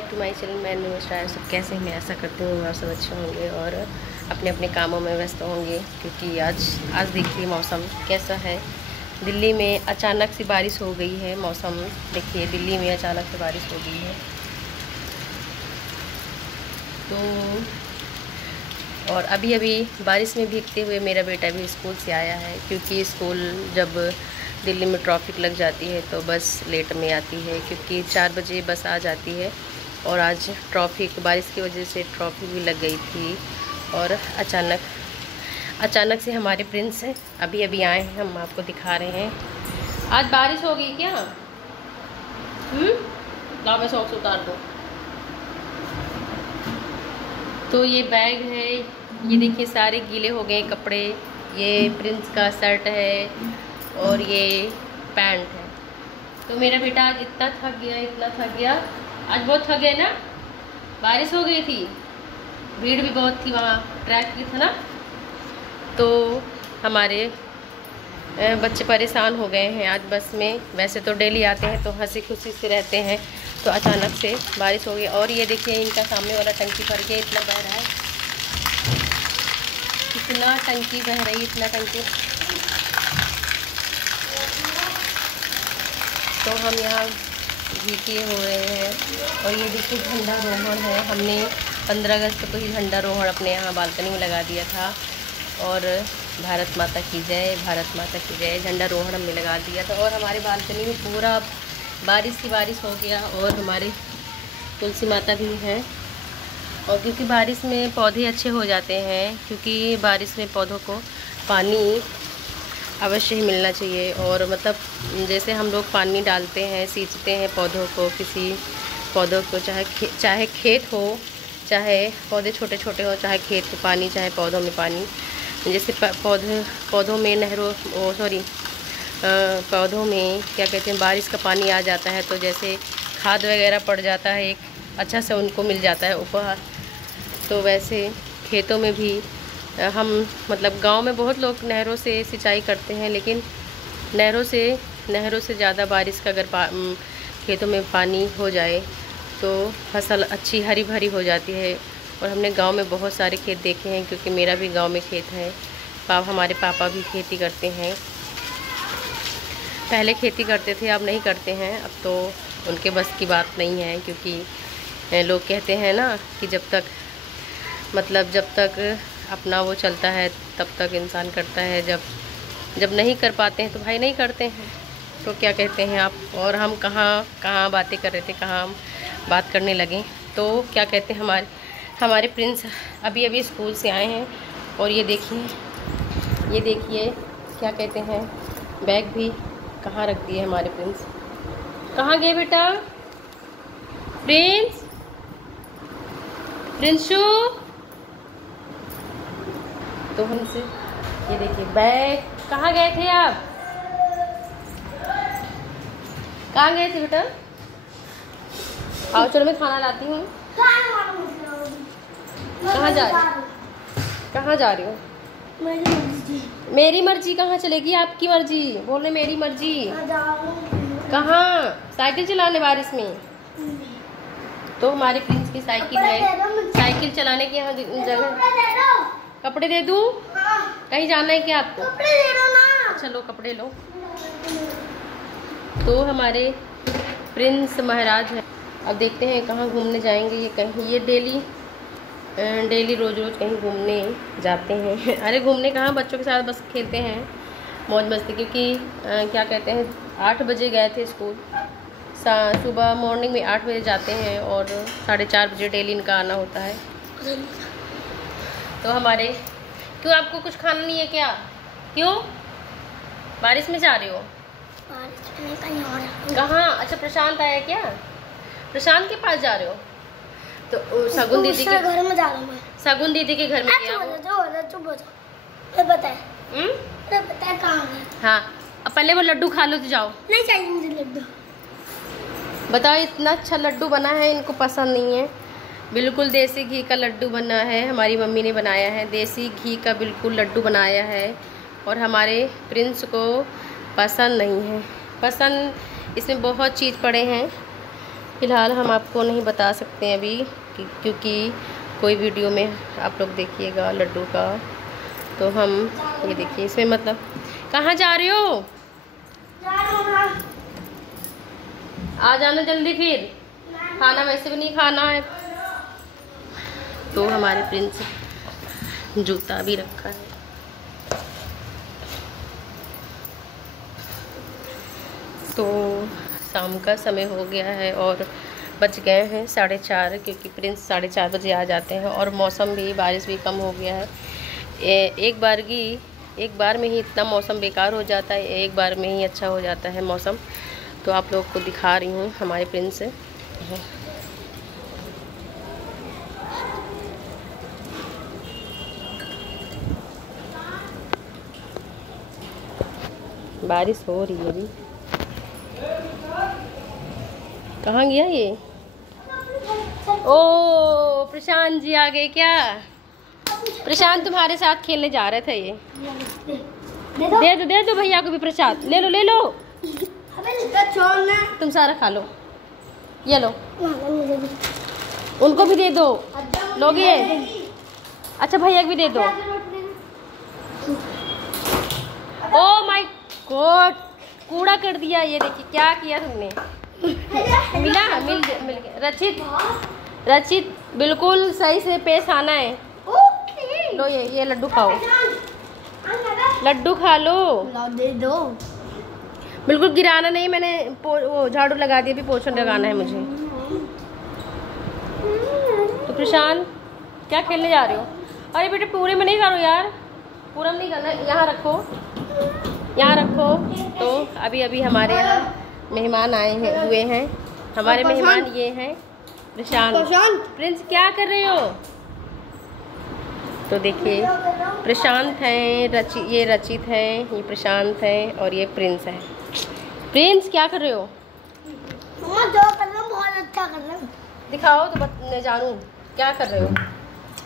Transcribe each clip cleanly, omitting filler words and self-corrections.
To my channel. मैं नमस्कार। सब कैसे हैं? मैं ऐसा करती हूँ आप सब अच्छे होंगे और अपने अपने कामों में व्यस्त होंगे, क्योंकि आज देखिए मौसम कैसा है। दिल्ली में अचानक से बारिश हो गई है। मौसम देखिए, दिल्ली में अचानक से बारिश हो गई है। तो और अभी अभी बारिश में भीगते हुए मेरा बेटा भी स्कूल से आया है, क्योंकि स्कूल जब दिल्ली में ट्रैफिक लग जाती है तो बस लेट में आती है, क्योंकि 4 बजे बस आ जाती है। और आज ट्रैफिक, बारिश की वजह से ट्रैफिक भी लग गई थी। और अचानक से हमारे प्रिंस अभी अभी आए हैं, हम आपको दिखा रहे हैं। आज बारिश हो गई क्या? लाओ मैं सॉक्स उतार दो। तो ये बैग है, ये देखिए सारे गीले हो गए कपड़े। ये प्रिंस का शर्ट है और ये पैंट है। तो मेरा बेटा आज इतना थक गया, आज बहुत थक गया ना। बारिश हो गई थी, भीड़ भी बहुत थी, वहाँ ट्रैफिक था ना। तो हमारे बच्चे परेशान हो गए हैं आज बस में। वैसे तो डेली आते हैं तो हंसी खुशी से रहते हैं, तो अचानक से बारिश हो गई। और ये देखिए इनका सामने वाला टंकी भर गया, इतना बह रहा है, इतना टंकी बह रही है, इतना टंकी। तो हम यहाँ भीगे हो रहे हैं। और ये देखिए झंडा रोहण है, हमने 15 अगस्त को ही झंडा रोहण अपने यहाँ बालकनी में लगा दिया था। और भारत माता की जय, भारत माता की जय, झंडा रोहण हमने लगा दिया था। और हमारे बालकनी में पूरा बारिश ही बारिश हो गया। और हमारे तुलसी माता भी हैं। और क्योंकि बारिश में पौधे अच्छे हो जाते हैं, क्योंकि बारिश में पौधों को पानी अवश्य ही मिलना चाहिए। और मतलब जैसे हम लोग पानी डालते हैं, सींचते हैं पौधों को, किसी पौधों को, चाहे खेत हो, चाहे पौधे छोटे छोटे हो, चाहे खेत में पानी, चाहे पौधों में पानी। जैसे पौधों में पौधों में क्या कहते हैं, बारिश का पानी आ जाता है तो जैसे खाद वगैरह पड़ जाता है, एक अच्छा से उनको मिल जाता है उपहार। तो वैसे खेतों में भी हम मतलब गांव में बहुत लोग नहरों से सिंचाई करते हैं, लेकिन नहरों से ज़्यादा बारिश का अगर खेतों में पानी हो जाए तो फसल अच्छी हरी भरी हो जाती है। और हमने गांव में बहुत सारे खेत देखे हैं, क्योंकि मेरा भी गांव में खेत है। हमारे पापा भी खेती करते हैं, पहले खेती करते थे, अब नहीं करते हैं। अब तो उनके बस की बात नहीं है, क्योंकि लोग कहते हैं ना कि जब तक अपना वो चलता है तब तक इंसान करता है, जब नहीं कर पाते हैं तो भाई नहीं करते हैं। तो क्या कहते हैं आप? और हम कहाँ बातें कर रहे थे, कहाँ हम बात करने लगे। तो क्या कहते हैं, हमारे प्रिंस अभी अभी स्कूल से आए हैं। और ये देखिए क्या कहते हैं, बैग भी कहाँ रख दिए हमारे प्रिंस। कहाँ गए बेटा? प्रिंसू। तो हमसे ये देखिए बैग, कहाँ गए थे आप? कहाँ गए थे बेटा? आओ चलो मैं खाना लाती हूँ। कहाँ जा रही हो? मेरी मर्जी कहाँ चलेगी? आपकी मर्जी बोलने, मेरी मर्जी। कहाँ? साइकिल चलाने बारिश में? तो हमारे प्रिंस की साइकिल है, साइकिल चलाने की यहाँ जगह। कपड़े दे दूँ? कहीं जाना है क्या आपको? कपड़े दे दो ना। चलो कपड़े लो। तो हमारे प्रिंस महाराज हैं। अब देखते हैं कहाँ घूमने जाएंगे ये। कहीं ये डेली रोज कहीं घूमने जाते हैं। अरे घूमने कहाँ, बच्चों के साथ बस खेलते हैं, मौज मस्ती। क्योंकि क्या कहते हैं, 8 बजे गए थे स्कूल, सुबह मॉर्निंग में 8 बजे जाते हैं और 4:30 बजे डेली इनका आना होता है। तो हमारे, क्यों आपको कुछ खाना नहीं है क्या? क्यों बारिश में जा रहे हो? बारिश में कहीं और। कहाँ? अच्छा प्रशांत आया क्या? प्रशांत के पास जा रहे हो? तो सगुन दीदी के घर में जा रहा हूँ मैं। सगुन दीदी के घर में गया हूँ। बताए कहाँ है? हाँ अब पहले वो लड्डू खा लो तो जाओ। नहीं चाहिए मुझे लड्डू। बताओ इतना अच्छा लड्डू बना है, इनको पसंद नहीं है। बिल्कुल देसी घी का लड्डू बना है, हमारी मम्मी ने बनाया है, देसी घी का बिल्कुल लड्डू बनाया है। और हमारे प्रिंस को पसंद नहीं है। पसंद इसमें बहुत चीज़ पड़े हैं, फ़िलहाल हम आपको नहीं बता सकते हैं अभी क्योंकि कोई वीडियो में आप लोग देखिएगा लड्डू का, तो हम ये देखिए इसमें मतलब कहाँ जा रहे हो? आ जाना जल्दी, फिर खाना वैसे भी नहीं खाना है। तो हमारे प्रिंस जूता भी रखा है। तो शाम का समय हो गया है और बज गए हैं 4:30, क्योंकि प्रिंस 4:30 बजे आ जाते हैं और मौसम भी, बारिश भी कम हो गया है। एक बार में ही इतना मौसम बेकार हो जाता है, एक बार में ही अच्छा हो जाता है मौसम। तो आप लोग को दिखा रही हूँ हमारे प्रिंस बारिश हो रही है अभी। कहाँ गया ये? ओ प्रशांत जी आ गए क्या? प्रशांत तुम्हारे साथ खेलने जा रहे थे। ये दे दो भैया को भी प्रसाद। ले लो तुम सारा खा लो। ये लो, उनको भी दे दो। लोगे? अच्छा भैया को भी दे दो। ओ माय गॉड, कूड़ा कर दिया। ये देखिए क्या किया तुमने। मिल गया। रचित बिल्कुल सही से पेश आना है। लो ये लड्डू खाओ, लड्डू खा लो। दे दो, बिल्कुल गिराना नहीं। मैंने वो झाड़ू लगा दिया, अभी पोछन लगाना है मुझे। तो प्रशांत क्या खेलने जा रहे हो? अरे बेटे पूरे में नहीं करो यार, पूरा में नहीं करना। यहाँ रखो। तो अभी हमारे यहाँ मेहमान हुए हैं। हमारे मेहमान ये हैं प्रशांत। प्रिंस क्या कर रहे हो? तो देखिए प्रशांत हैं, ये रचित है, ये प्रशांत है और ये प्रिंस है। प्रिंस क्या कर रहे हो? जो कर रहा हूं बहुत अच्छा कर रहा हूं। दिखाओ तो मैं जानूं क्या कर रहे हो।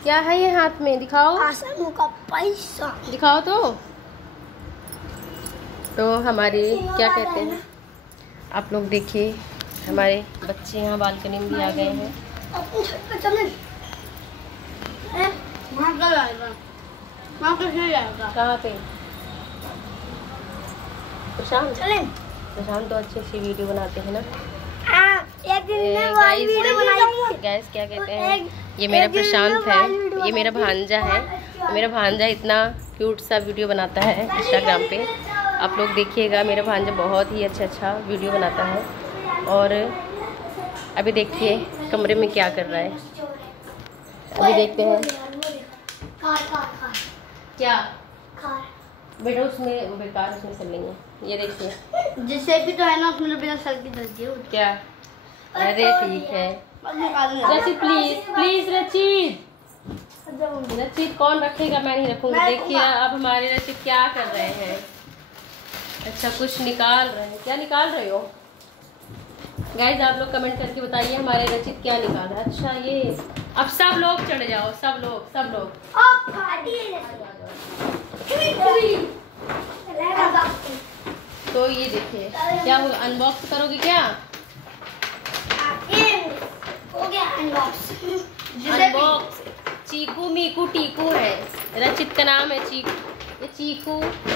क्या है ये हाथ में? दिखाओ। आसानों का पैसा दिखाओ तो हमारे क्या कहते हैं, आप लोग देखिए हमारे बच्चे यहाँ बालकनी में भी आ गए हैं। कहाँ पे? प्रशांत तो अच्छी वीडियो बनाते हैं ना। एक दिन में वीडियो बनाई। गैस क्या कहते हैं, ये मेरा प्रशांत है, ये मेरा भांजा है। मेरा भांजा इतना क्यूट सा वीडियो बनाता है इंस्टाग्राम पे, आप लोग देखिएगा। मेरा भांजा बहुत ही अच्छा वीडियो बनाता है। और अभी देखिए कमरे में क्या कर रहा है, अभी देखते हैं। क्या बेटा उसमें वो बेकार उसमें चल रही है। ये देखिए जिससे भी तो है ना उसमें बिना सर की दर्द है क्या। अरे ठीक है रचित, प्लीज रचित कौन रखेगा? मैं नहीं रखूंगी। देखिए अब हमारे रचित क्या कर रहे हैं। अच्छा कुछ निकाल रहे हैं। क्या निकाल रहे हो गाइज? आप लोग कमेंट करके बताइए हमारे रचित क्या निकाल रहा है। अच्छा ये अब सब लोग चढ़ जाओ, सब लोग तो ये देखिए क्या होगा। अनबॉक्स करोगे क्या? हो गया अनबॉक्स। चीकू मीकू टीकू है, रचित का नाम है चीकू। ये चीकू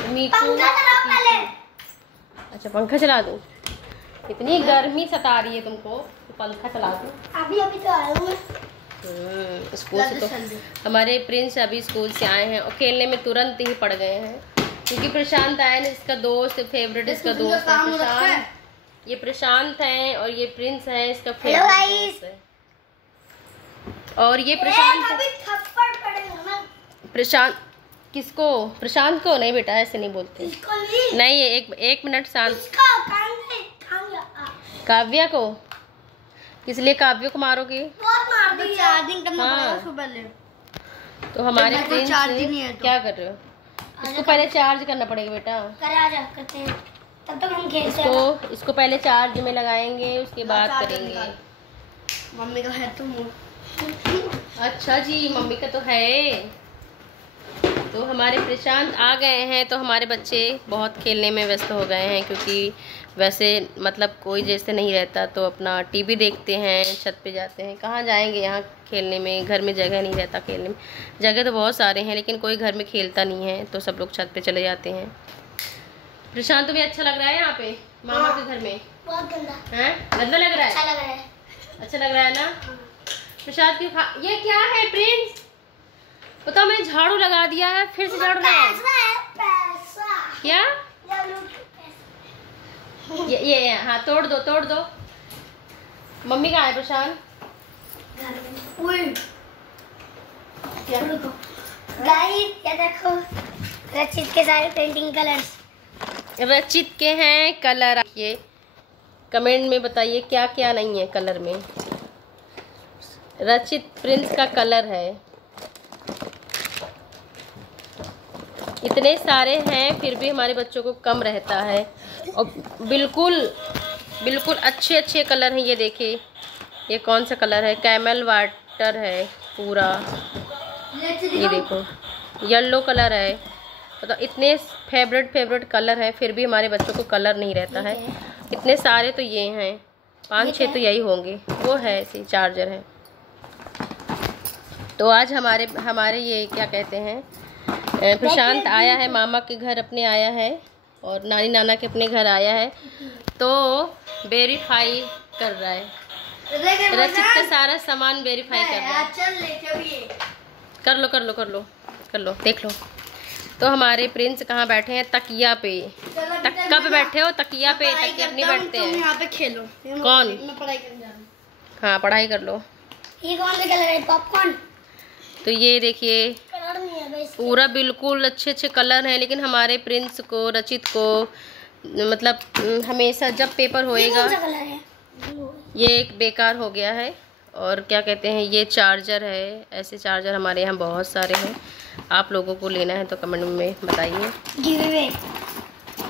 मीकू। अच्छा पंखा चला दूं? इतनी गर्मी सता रही है तुमको तो पंखा चला दूं? अभी तो आया हूं। स्कूल से तो हमारे प्रिंस अभी स्कूल से आए हैं और खेलने में तुरंत ही पड़ गए हैं, क्योंकि प्रशांत आया ना, इसका दोस्त फेवरेट, इसका दोस्त है प्रशांत। ये प्रशांत है और ये प्रिंस है, इसका फेवरेट दोस्त है। और ये प्रशांत किसको? प्रशांत को नहीं बेटा, ऐसे नहीं बोलते। नहीं ये एक मिनट शांत। काव्या को? किस लिए काव्य को मारोगे? चार्जिंग करना हाँ। उसको पहले। तो हमारे प्रिंस क्या कर रहे हो? इसको पहले चार्ज करना पड़ेगा बेटा। करते हैं तब तक हम खेलते हैं। इसको पहले चार्ज में लगाएंगे, उसके बाद करेंगे। मम्मी का है तो अच्छा जी मम्मी का तो है। तो हमारे प्रशांत आ गए हैं तो हमारे बच्चे बहुत खेलने में व्यस्त हो गए हैं, क्योंकि वैसे मतलब कोई जैसे नहीं रहता तो अपना टीवी देखते हैं, छत पे जाते हैं। कहाँ जाएंगे यहाँ खेलने में, घर में जगह नहीं रहता खेलने में। जगह तो बहुत सारे हैं लेकिन कोई घर में खेलता नहीं है तो सब लोग छत पे चले जाते हैं। प्रशांत तुम्हें अच्छा लग रहा है यहाँ पे मामा के घर में? बहुत गंदा है, गंदा लग रहा है? अच्छा लग रहा है। अच्छा लग रहा है ना? प्रसाद क्यों खा? ये क्या है प्रिंस? बताओ, मैंने झाड़ू लगा दिया है, फिर से झाड़ू लगा। पैसा क्या? ये हाँ, तोड़ दो तोड़ दो। मम्मी कहाँ है प्रशांत? गाइस ये देखो रचित के सारे पेंटिंग कलर्स। रचित के हैं कलर। ये कमेंट में बताइए क्या क्या नहीं है कलर में। रचित प्रिंस का कलर है। इतने सारे हैं फिर भी हमारे बच्चों को कम रहता है। और बिल्कुल बिल्कुल अच्छे अच्छे कलर हैं। ये देखिए, ये कौन सा कलर है? कैमल वाटर है पूरा। ये देखो येलो कलर है। मतलब इतने फेवरेट कलर है फिर भी हमारे बच्चों को कलर नहीं रहता है। इतने सारे तो ये हैं, 5-6 तो यही होंगे। वो है ऐसे चार्जर है। तो आज हमारे ये क्या कहते हैं, प्रशांत आया है मामा के घर अपने आया है और नानी नाना के अपने घर आया है तो वेरीफाई कर रहा है। रचित का सारा सामान वेरीफाई कर रहा है। कर लो देख लो। तो हमारे प्रिंस कहाँ बैठे हैं? तकिया पे। तक्का पे बैठे हो? तकिया पे, तकिया पे नहीं बैठते हैं। यहाँ पे खेलो। कौन? मैं पढ़ाई करने जा रहा हूँ। हाँ, पढ़ाई कर लो। ये कौन सा कलर है? पॉपकॉर्न। तो ये देखिए कलर नहीं है बस। पूरा बिल्कुल अच्छे कलर हैं लेकिन हमारे प्रिंस को, रचित को मतलब हमेशा जब पेपर होएगा ये एक बेकार हो गया है। और क्या कहते हैं, ये चार्जर है। ऐसे चार्जर हमारे यहाँ बहुत सारे हैं। आप लोगों को लेना है तो कमेंट में बताइए।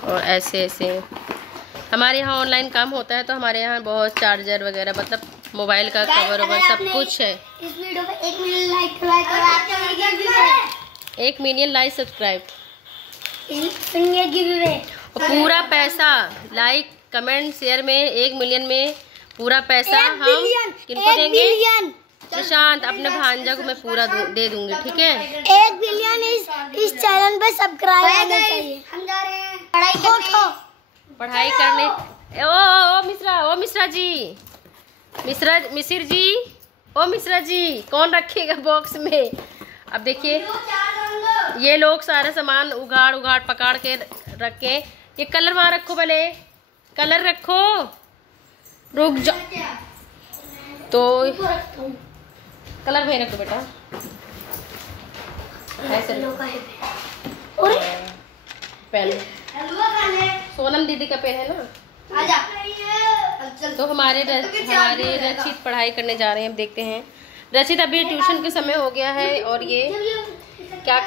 और ऐसे हमारे यहाँ ऑनलाइन काम होता है तो हमारे यहाँ बहुत चार्जर वगैरह मतलब मोबाइल का कवर ववर सब कुछ है। इस वीडियो पे 1 million like 1 million like subscribe और पूरा पैसा लाइक कमेंट शेयर में 1 मिलियन में पूरा पैसा हम किनको देंगे? प्रशांत अपने भांजा को मैं पूरा दे दूंगी, ठीक है? 1 बिलियन इस चैनल पे सब्सक्राइब होना चाहिए। हम जा रहे हैं पढ़ाई करने। ओ मिश्रा जी, मिश्रा जी कौन रखेगा बॉक्स में? अब देखिए ये लोग सारा सामान उगाड़ पकाड़ के रखे। ये कलर वहाँ रखो, पहले कलर रखो, रुक जा। तो कलर में रखो बेटा, ऐसे पेन सोनम दीदी का पेन है ना। तो हमारे रचित पढ़ाई करने जा रहे हैं। अब देखते हैं। रचित अभी ट्यूशन के समय हो गया है और ये क्या